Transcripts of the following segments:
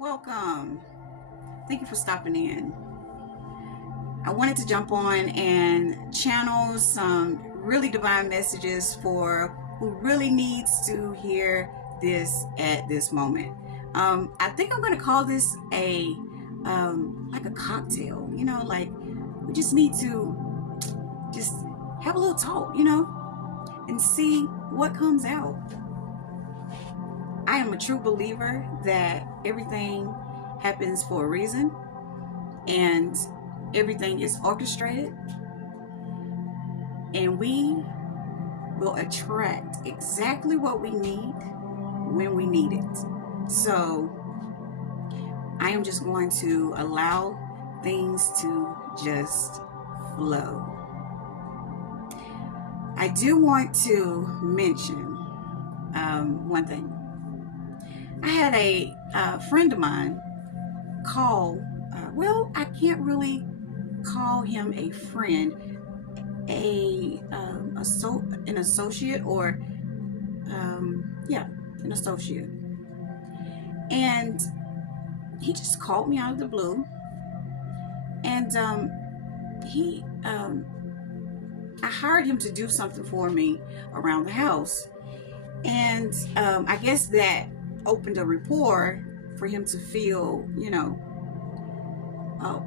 Welcome. Thank you for stopping in. I wanted to jump on and channel some really divine messages for who really needs to hear this at this moment. I think I'm going to call this a like a cocktail. Like we just need to just have a little talk, and see what comes out. I am a true believer that everything happens for a reason and everything is orchestrated, and we will attract exactly what we need when we need it. So I am just going to allow things to just flow. I do want to mention one thing. I had a friend of mine call, I can't really call him a friend, an associate, or an associate. And he just called me out of the blue, and I hired him to do something for me around the house, and I guess that opened a rapport for him to feel,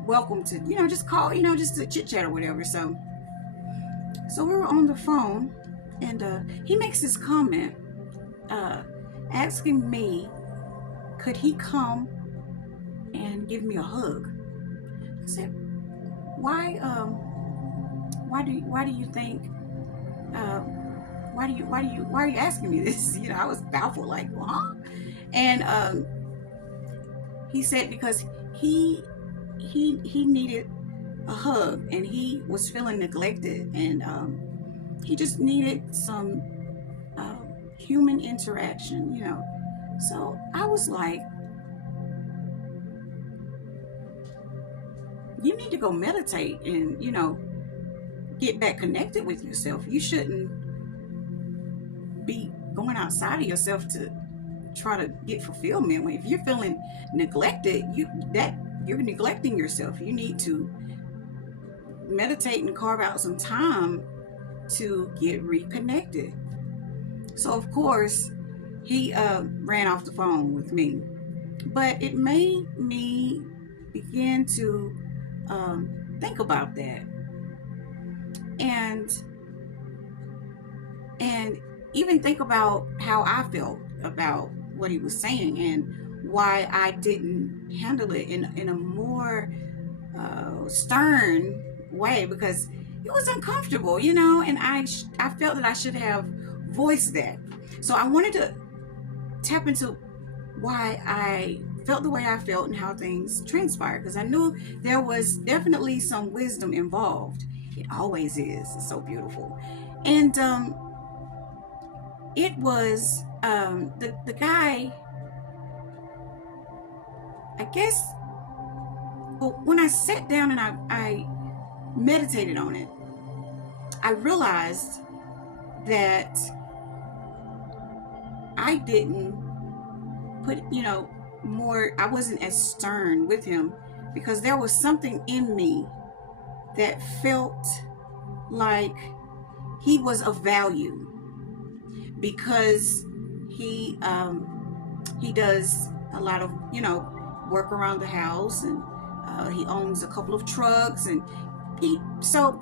welcome to, just call, just to chit chat or whatever. So we were on the phone, and he makes this comment, asking me, could he come and give me a hug? I said, why do you think, why are you asking me this? I was baffled, like, huh? And he said because he needed a hug, and he was feeling neglected, and he just needed some human interaction, So I was like, you need to go meditate and, get back connected with yourself. You shouldn't be going outside of yourself to try to get fulfillment. If you're feeling neglected, you're neglecting yourself. You need to meditate and carve out some time to get reconnected. So of course he ran off the phone with me, but it made me begin to think about that, and even think about how I felt about what he was saying, and why I didn't handle it in a more stern way, because it was uncomfortable, and I felt that I should have voiced that. So I wanted to tap into why I felt the way I felt and how things transpired, because I knew there was definitely some wisdom involved. It always is. It's so beautiful. And it was the guy, I guess, well, when I sat down and I meditated on it, I realized that I didn't put, I wasn't as stern with him, because there was something in me that felt like he was of value, because he does a lot of, work around the house, and he owns a couple of trucks, and so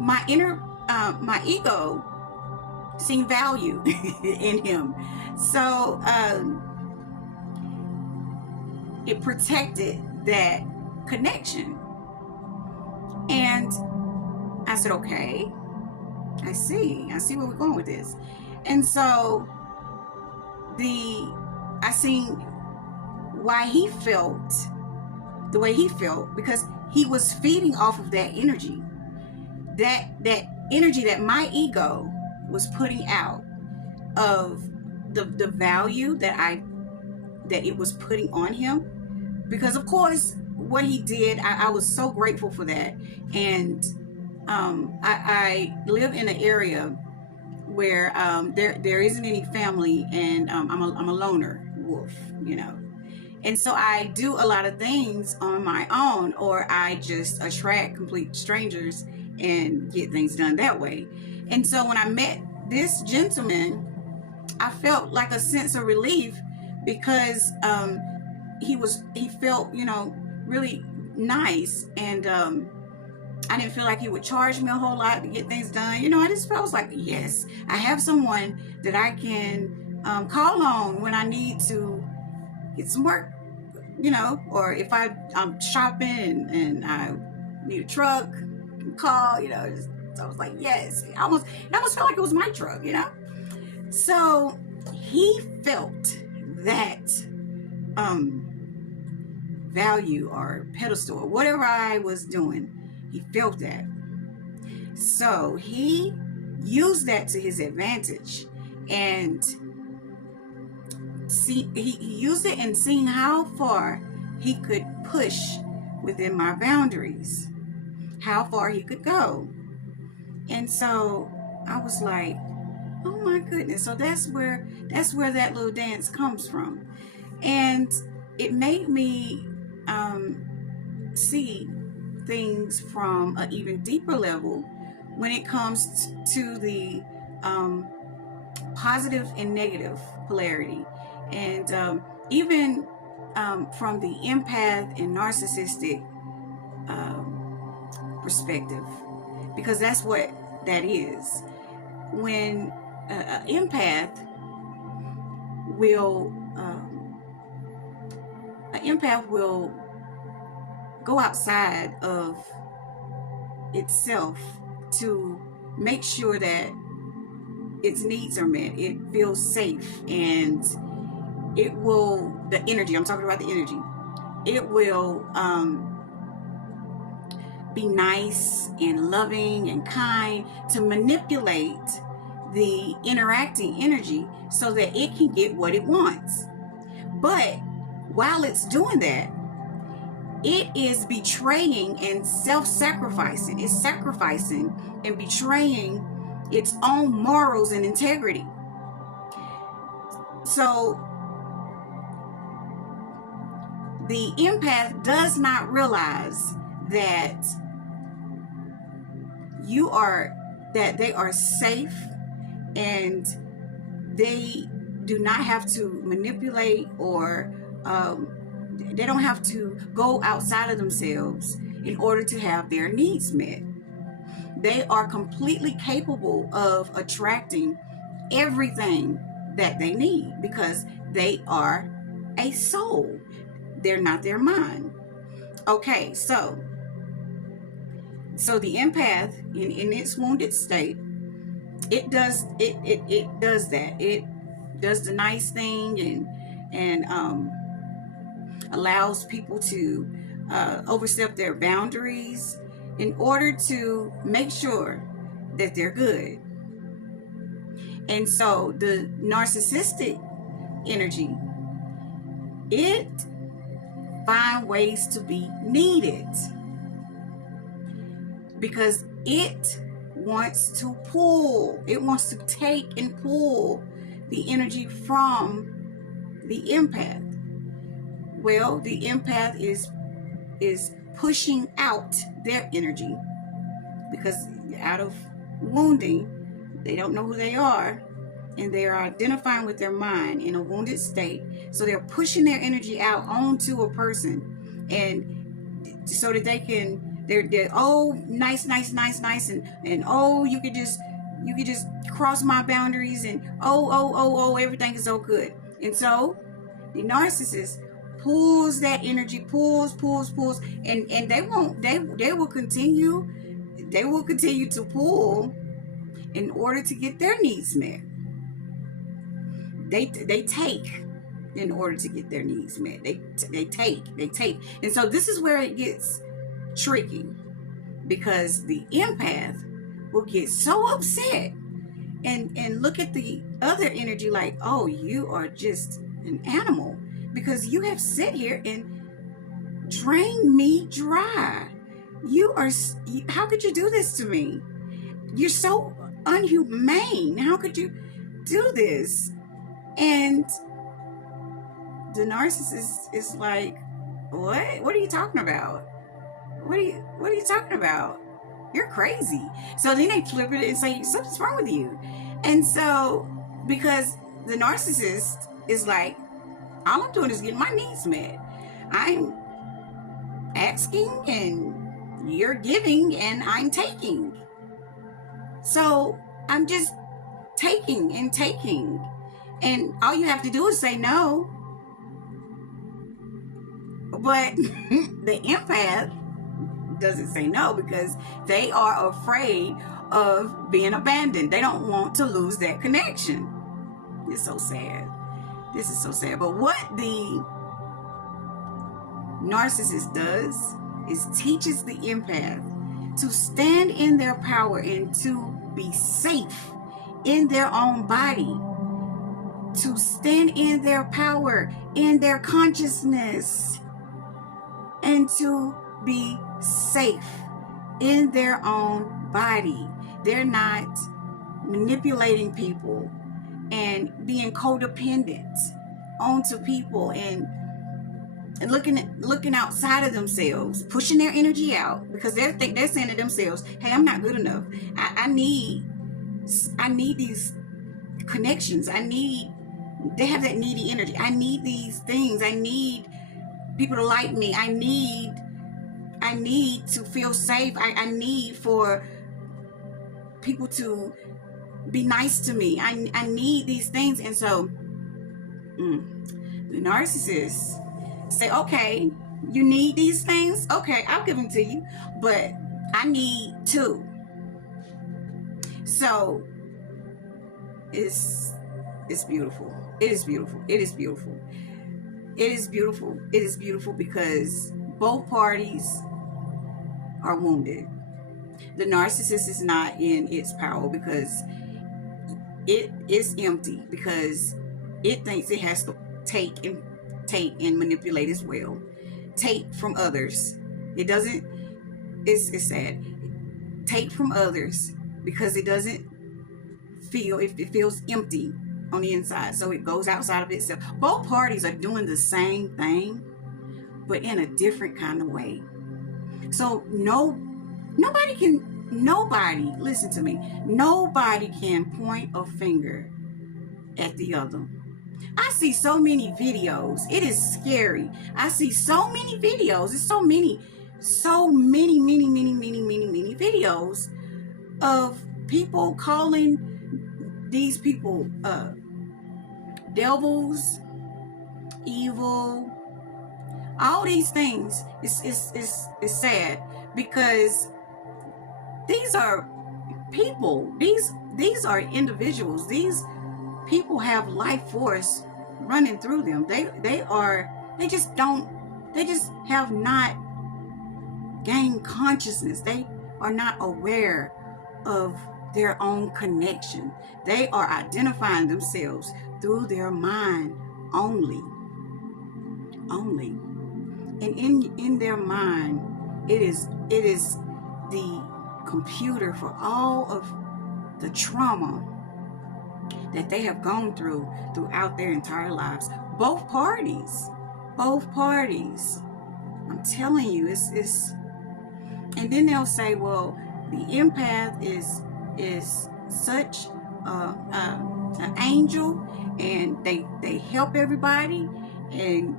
my ego seen value in him. So it protected that connection. And I said, okay, I see where we're going with this. And so I seen why he felt the way he felt, because he was feeding off of that energy, that energy that my ego was putting out, of the value that it was putting on him. Because of course what he did, I was so grateful for that. And I live in an area where there isn't any family, and I'm a loner wolf, And so I do a lot of things on my own, or I just attract complete strangers and get things done that way. And so when I met this gentleman, I felt like a sense of relief because he felt, really nice. And I didn't feel like he would charge me a whole lot to get things done. I just felt like, yes, I have someone that I can call on when I need to get some work, or if I'm shopping and I need a truck, call, so I was like, yes, it almost felt like it was my truck, So he felt that value or pedestal or whatever I was doing. He felt that. So he used that to his advantage, and he used it and seen how far he could push within my boundaries, how far he could go. And so I was like, oh my goodness. So that's where that little dance comes from. And it made me see things from an even deeper level when it comes to the positive and negative polarity, and even from the empath and narcissistic perspective, because that's what that is. When an empath will go outside of itself to make sure that its needs are met. It feels safe, and it will, the energy, I'm talking about the energy, it will be nice and loving and kind to manipulate the interacting energy so that it can get what it wants. But while it's doing that, it is betraying and self-sacrificing. It's sacrificing and betraying its own morals and integrity. So the empath does not realize that they are safe, and they do not have to manipulate, or they don't have to go outside of themselves in order to have their needs met. They are completely capable of attracting everything that they need because they are a soul. They're not their mind. Okay, so the empath in its wounded state, it does that. It does the nice thing and allows people to overstep their boundaries in order to make sure that they're good. And so the narcissistic energy, it finds ways to be needed because it wants to take and pull the energy from the empath. Well, the empath is pushing out their energy because out of wounding, they don't know who they are, and they are identifying with their mind in a wounded state. So they're pushing their energy out onto a person, and so that they can, they're oh, nice, and oh, you could just cross my boundaries, and oh, everything is so good. And so the narcissist pulls that energy, pulls, and they will continue to pull in order to get their needs met. They take in order to get their needs met. They take. And so this is where it gets tricky, because the empath will get so upset and look at the other energy like, oh, you are just an animal because you have sat here and drained me dry. How could you do this to me? You're so unhumane. How could you do this? And the narcissist is like, what are you talking about? What are you talking about? You're crazy. So then they flip it and say, something's wrong with you. And so, because the narcissist is like, all I'm doing is getting my needs met. I'm asking and you're giving and I'm taking. So I'm just taking and taking. And all you have to do is say no. But the empath doesn't say no because they are afraid of being abandoned. They don't want to lose that connection. It's so sad. This is so sad. But what the narcissist does is teaches the empath to stand in their power and to be safe in their own body, to stand in their power, in their consciousness, and to be safe in their own body. They're not manipulating people and being codependent onto people and looking outside of themselves, pushing their energy out because they're saying to themselves, hey, I'm not good enough. I need these connections. They have that needy energy. I need these things. I need people to like me. I need to feel safe. I need for people to be nice to me. I need these things. And so the narcissists say, okay, you need these things? Okay, I'll give them to you, but I need to. So it's beautiful. It is beautiful. It is beautiful. It is beautiful. It is beautiful because both parties are wounded. The narcissist is not in its power because it is empty, because it thinks it has to take and manipulate as well. Take from others. It doesn't, it's sad. Take from others because it doesn't feel, it feels empty on the inside. So it goes outside of itself. Both parties are doing the same thing, but in a different kind of way. So nobody, listen to me, nobody can point a finger at the other. I see so many videos. It is scary. I see so many videos. It's so many videos of people calling these people devils, evil, all these things. It's sad because these are people. These are individuals. These people have life force running through them. They just have not gained consciousness. They are not aware of their own connection. They are identifying themselves through their mind only. And in their mind, it is the computer for all of the trauma that they have gone throughout their entire lives. Both parties. I'm telling you, it's and then they'll say, well, the empath is such an angel, and they help everybody, and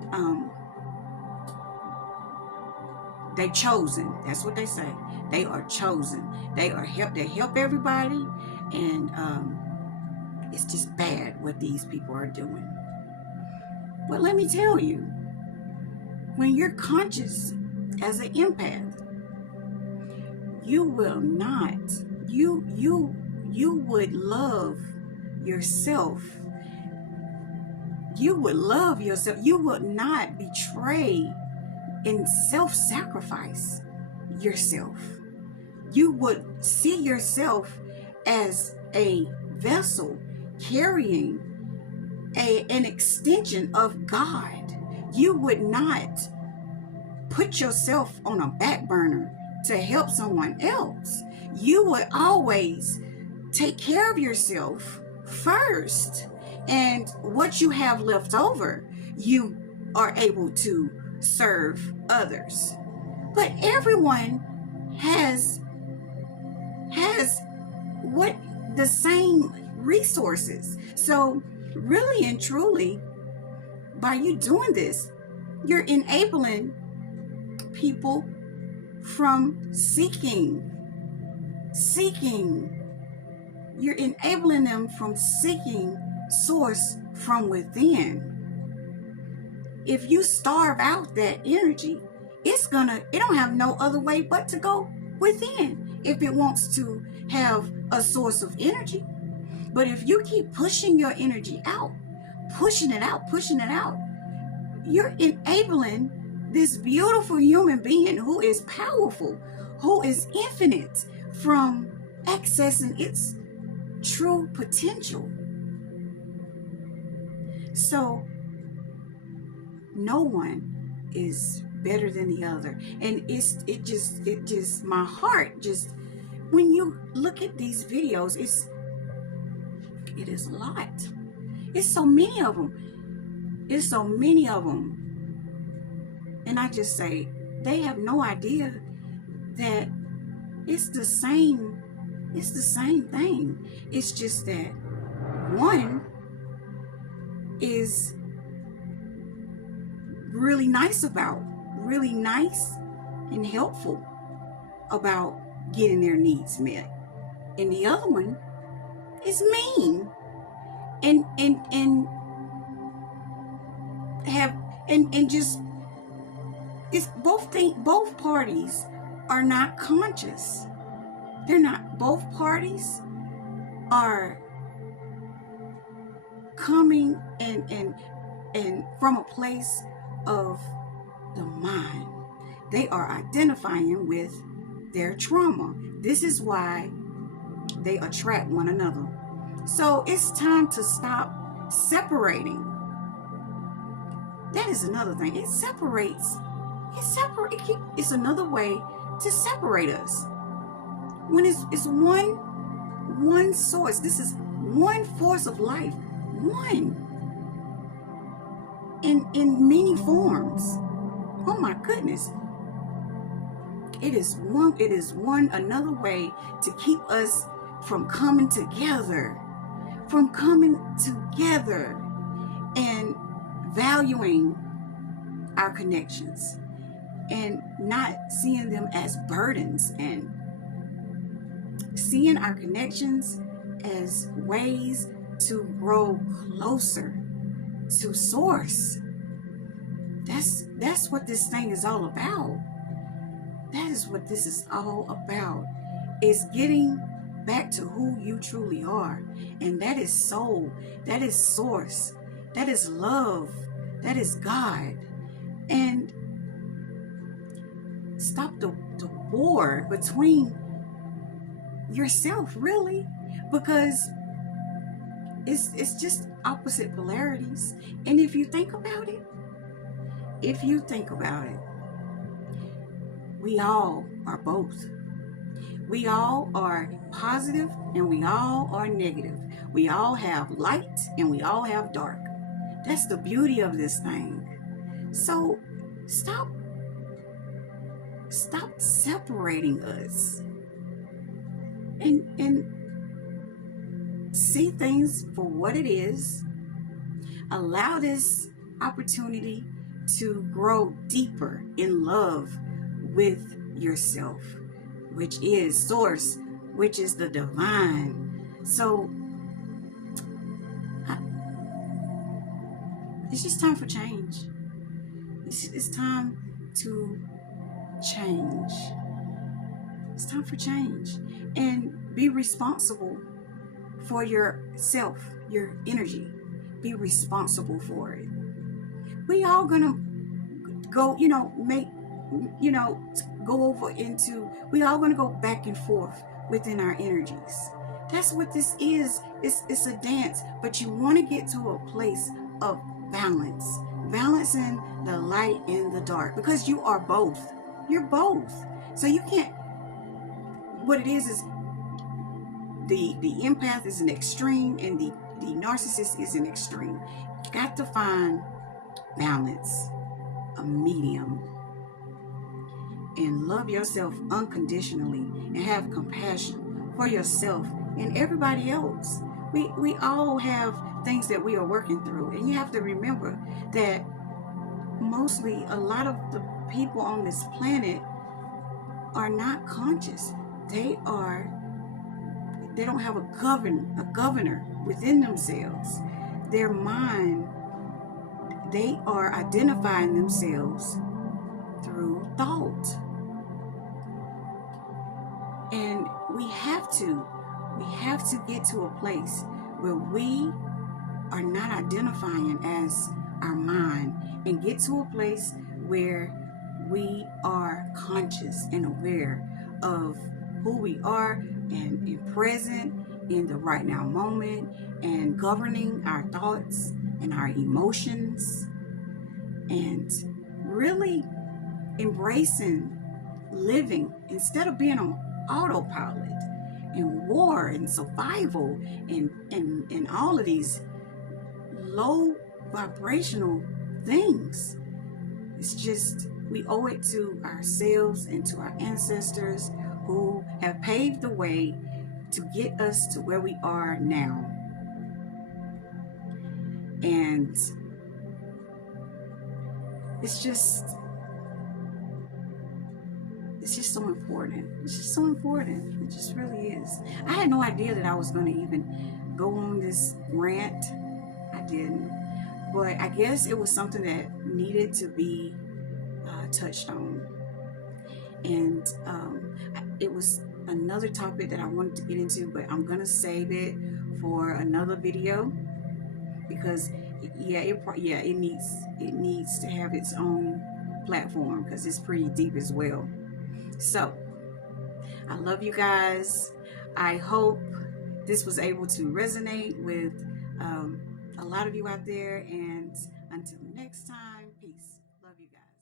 they chosen. That's what they say. They are chosen. They help everybody, and it's just bad what these people are doing. But let me tell you, when you're conscious as an empath, you will not, you would love yourself. You would love yourself. You would not betray and self-sacrifice yourself. You would see yourself as a vessel carrying an extension of God. You would not put yourself on a back burner to help someone else. You would always take care of yourself first, and what you have left over, you are able to serve others. But everyone has what the same resources. So really and truly, by you doing this, you're enabling people from seeking. You're enabling them from seeking source from within. If you starve out that energy, it don't have no other way but to go within if it wants to have a source of energy. But if you keep pushing your energy out, pushing it out, you're enabling this beautiful human being who is powerful, who is infinite, from accessing its true potential. So no one is better than the other. And it just my heart just, when you look at these videos, it is a lot. It's so many of them. And I just say, they have no idea that it's the same thing. It's just that one is really nice and helpful about getting their needs met, and the other one is mean and just, it's both parties are not conscious. Both parties are coming and from a place of the mind. They are identifying with their trauma. This is why they attract one another. So it's time to stop separating. That is another thing. It's another way to separate us. When it's one source. This is one force of life. One. In many forms. Oh my goodness. It is another way to keep us from coming together. And valuing our connections and not seeing them as burdens, and seeing our connections as ways to grow closer to source. That's what this thing is all about. That is what this is all about. Is getting back to who you truly are. And that is soul. That is source. That is love. That is God. And stop the war between yourself, really, because it's just opposite polarities. And if you think about it, we all are both. We all are positive and we all are negative. We all have light and we all have dark. That's the beauty of this thing. So stop separating us and see things for what it is. Allow this opportunity to grow deeper in love with yourself, which is source, which is the divine. So it's just time for change. It's time to change. It's time for change. And be responsible for yourself, your energy. Be responsible for it. We all gonna go, we all gonna go back and forth within our energies. That's what this is. It's a dance, but you want to get to a place of balance. Balancing the light and the dark, because you are both. You're both. So you can't, what it is the empath is an extreme and the narcissist is an extreme. You got to find balance, a medium, and love yourself unconditionally and have compassion for yourself and everybody else. We all have things that we are working through, and you have to remember that mostly a lot of the people on this planet are not conscious. They don't have a governor within themselves. Their mind, they are identifying themselves through thought. And we have to get to a place where we are not identifying as our mind, and get to a place where we are conscious and aware of who we are, and present in the right now moment, and governing our thoughts and our emotions, and really embracing living instead of being on autopilot and war and survival and all of these low vibrational things. It's just, we owe it to ourselves and to our ancestors who have paved the way to get us to where we are now. And it's just so important. It's just so important. It just really is. I had no idea that I was going to even go on this rant. I didn't. But I guess it was something that needed to be touched on. And it was another topic that I wanted to get into, but I'm going to save it for another video, because it needs to have its own platform, because it's pretty deep as well. So I love you guys. I hope this was able to resonate with a lot of you out there, and until next time, peace. Love you guys.